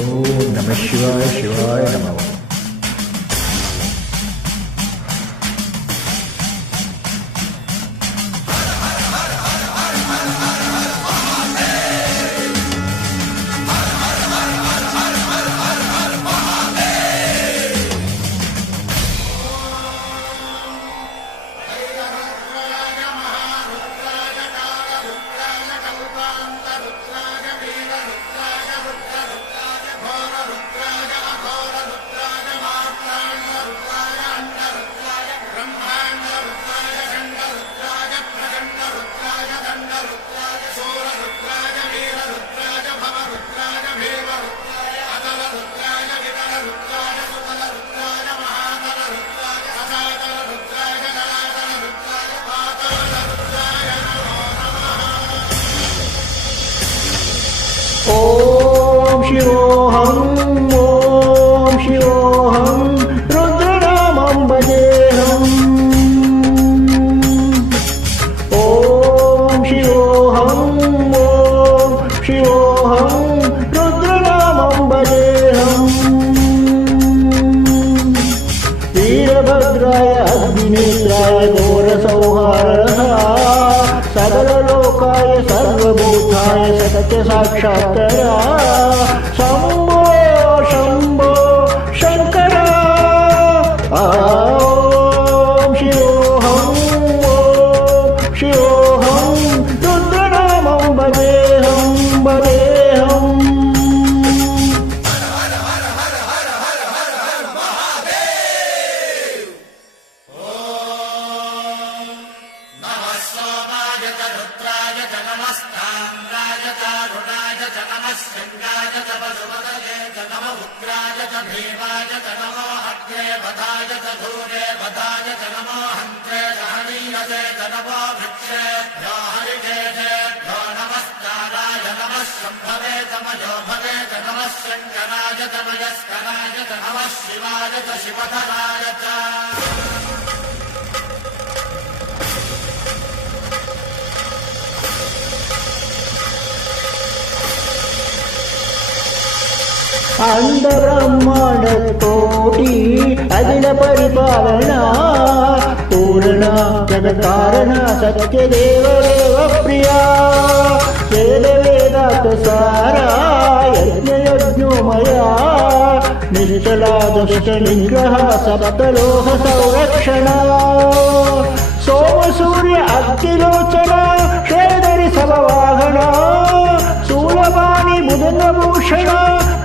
ಓಂ ನಮಃ ಶಿವಾಯ ಶಿವಾಯ ನಮಃ. ಓಂ ಶಿವೋಹಂ ಓಂ ಶಿವೋಹಂ ರುದ್ರನಾಮಂ ಭಜೇಹಂ. ಓಂ ಶಿವೋಹಂ ಓಂ ಶಿವೋಹಂ ರುದ್ರನಾಮಂ ಭಜೇಹಂ. ವೀರಭದ್ರಾಯ ಅಗ್ನಿನೇತ್ರಾಯ ಘೋರಸಂಹಾರಃ सकललोकाय सर्वभूताय सत्य साक्षात्करा शंभो शंभो शंकर. ओम शिवोहं ओम शिवोहं रुद्रनामं भजेहं भजेहं. शृंगाय च पशुपतये च नमः उग्राय च भीमाय च नमो हग्रे वधाय च धूरे वधाय च नमो हन्त्रे च हनीयसे च नमो वृक्षेभ्यो हरिकेशेभ्यो नमस्काराय नमः शम्भवे च मयो भवे च नमः शङ्कराय च मयस्कराय च नमः शिवाय च शिवधराय च. अंड ब्रह्मांड कोटि अखिल परिपालना पूर्ण जगत्कारण सत्य देव देव प्रिया. वेद वेदांत सारा यज्ञ यज्ञोमया निश्चला दुष्ट निग्रह सप्तलोह संरक्षण. सोम सूर्य अग्निलोचन श्वेदरि सभवाहन शूलपाणि बुधनभूषण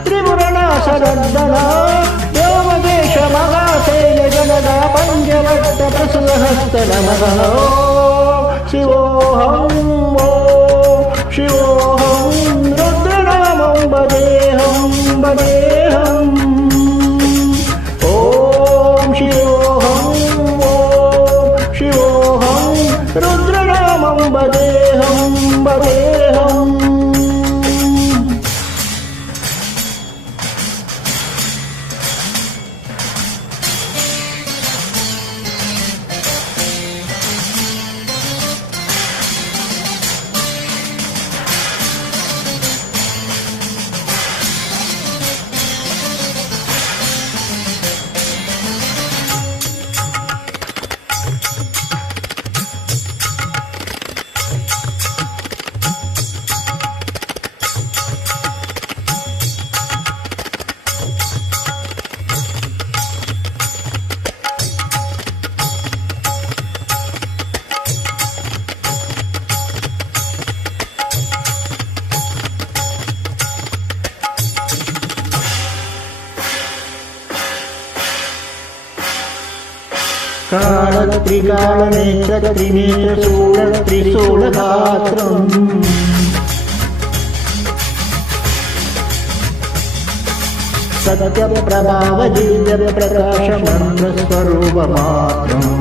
त्रिपुरनाशनन्दन व्योमकेश महासेन जनदा पञ्चवक्त्र प्रसुहस्त नमः. शिवोऽहं ओं शिवोऽहं रुद्रनामं भजेहं भजेहं. ॐ शिवोऽहं ओं शिवोऽहं रुद्रनामं भजेहं भजेहं. कालत्रिकालनेत्र त्रिनेत्र शूल त्रिशूलगात्रम् सत्यप्रभाव दिव्य प्रकाश मंत्र स्वरूप मात्रम्.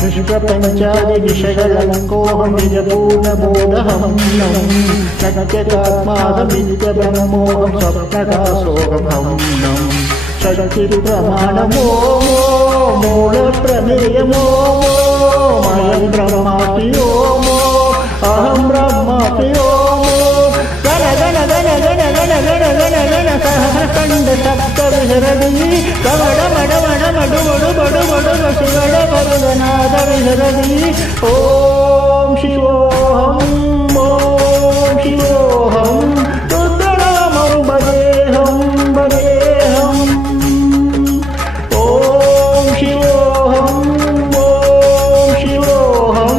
विश्वपञ्चादिविषयलङ्कोऽहं निजपूर्णबोधहं नं सत्यतात्माहमित्यब्रह्मोऽहं स्वप्नकाशोऽहं नं शक्तिप्रमाणमो मूलप्रमेयमो मयं ब्रह्मापि ओमो अहं ದಂಡ ಸಪ್ತ ವಿಹರದಿ ಕವಡ ಮಡ ಮಡ ಮಡು ಮಡು ಬಡು ಬಡು ಶಿವಡ ಭಗವನಾದ ವಿಹರದಿ ಓಂ ಶಿವೋಹಂ ಓಂ ಶಿವೋಹಂ ರುದ್ರನಾಮಂ ಭಜೇಹಂ ಭಜೇಹಂ ಓಂ ಶಿವೋಹಂ ಓಂ ಶಿವೋಹಂ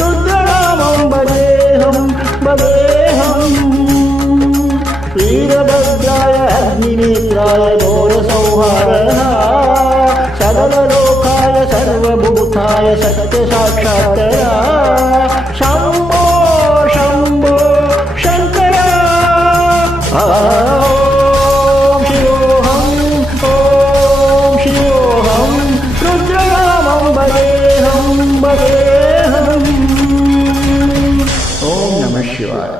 ರುದ್ರನಾಮಂ ಭಜೇಹಂ ಭಜೇಹಂ वीरभद्राय अग्निनेत्राय घोरसंहारः सकललोकाय सर्वभूताय सत्यसाक्षात्करः शम्भो शम्भो शङ्कर ॐ शिवोऽहं रुद्रनामं भजेऽहं भजेऽहम् ॐ नमः शिवाय।